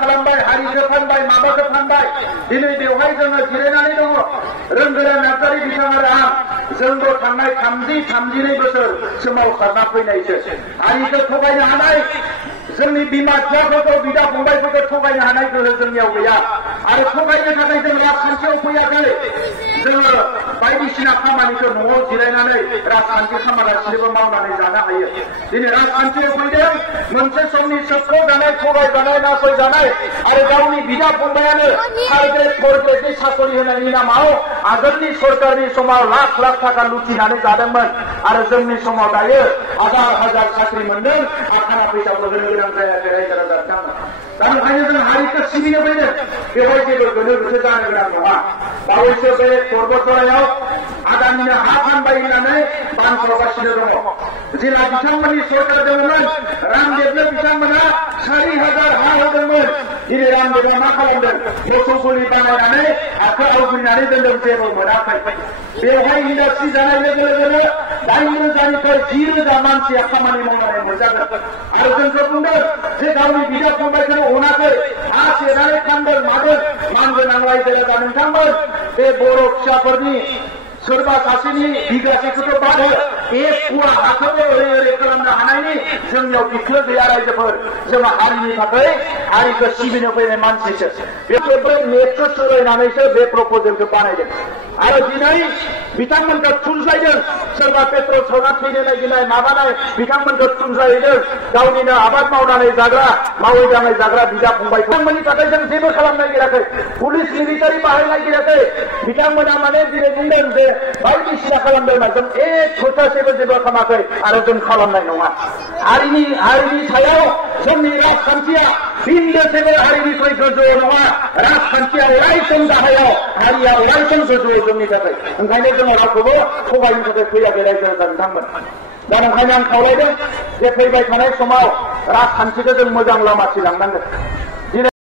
खालामबाय हारिखौ फानबाय माबाखौ फानबाय दिनै बेवहाय जोङो जिरायनानै दङ रोंगोरा नार्जारि बिथाङा आं जोंबो थांनाय 32 बोसोर सोमावसारना फैनायसो हारिखौ थगायनो हानाय जोंनि बिमा बिफाफोरखौ बिदा फंबायफोरखौ थगायनो हानाय गोहो जोंनियाव गैया आरो थगायनो थाखाय जों राजखान्थियाव फैयाखै जोङो बायदिसिना खामानिखौ न'आव जिरायनानै राजखान्थि खामानिबो मावनानै जानो हायो दिनै राजखान्थियाव फैदों मोनसे समनि सोबख' जानाय थगायजानाय नासयजानाय आरो गावनि बिदा फंबायानो थार्ड ग्रेडनि साकरि होनायनि नामाव आगोलनि सरकारनि समाव लाख लाख थाखा लुथिनानै जादोंमोन आरो जोंनि समाव दायो हाजार हाजार साख्रि मोनदों आखाना फैसाबो होनो गोनां जायाखै रायजो राजा बिथांमोन दा ओंखायनो जों हारिखौ सिबिनो फैदों बेवहाय जेबो गोनो गोथो जानो गोनां नङा बावैसो बे पर्बतजरायाव आदानिनो हा फानबाय होननानै बानसावगासिनो दङ जेला बिथांमोननि सरकार दङमोन रामदेबनो बिथांमोना 4000 हा होदोंमोन दिनै रामदेबा मा खालामदों मोसौ गलि बानायनानै हाखौ आवग्रिनानै दोनदों जेबो मोनाखै बेवहाय इन्डास्ट्रि जानाय लोगो लोगोनो 8,000निफ्राय 10,000 मानसिया खामानि मावनानै मोनजागोन आरो जोंखौ बुंदों जे गावनि बिदा फंबायखौ अनाखै हा सेरनानै फानदों मादों मानगोनां रायजो राजा नोंथांमोन बे बर' फिसाफोरनि सोरबा सासेनि बिगासेखौथ' बाद हो एक पुवा हाखौबो ओरै ओरै खालामनो हानायनि जोंनियाव बिख्लो गैया रायजोफोर जोंहा हारिनि थाखाय हारिखौ सिबिनो फैनाय मानसिसो बेफोरबो नेटखौ सोलायनानैसो बे प्रपजेलखौ बानायदों आरो दिनै बिथांमोनखौ थुनज्लायदों सोरबा पेट्रल सावना थैनो नागिरनाय माबानाय बिथांमोनखौ थुनज्लायदों गावनिनो आबाद मावनानै जाग्रा मावै दाङै जाग्रा बिदा फंबाय बिथांमोननि थाखाय जों जेबो खालामनो नागिराखै पुलिस मिलिटारि बाहायनो नागिराखै बिथांमोना माने दिनै बुंदों जे बायदिसिना खालामदोंमोन जों एक खोथासेबो जेबो खालामाखै आरो जों खालामनाय नङा हारिनि सायाव जोंनि राजखान्थिया बिन्दोसेबो हारिनिख्रुइ गोजौ नङा राजखान्थिया अरायसम गाहायाव हारिया अरायसम गोजौआव जोंनि थाखाय ओंखायनो जोङो रावखौबो थगायनो थाखाय फैयाखै रायजो राजा नोंथांमोन दा ओंखायनो आं खावलायदों जे फैबाय थानाय समाव राजखान्थिखौ जों मोजां लामाथिं लांनांगोन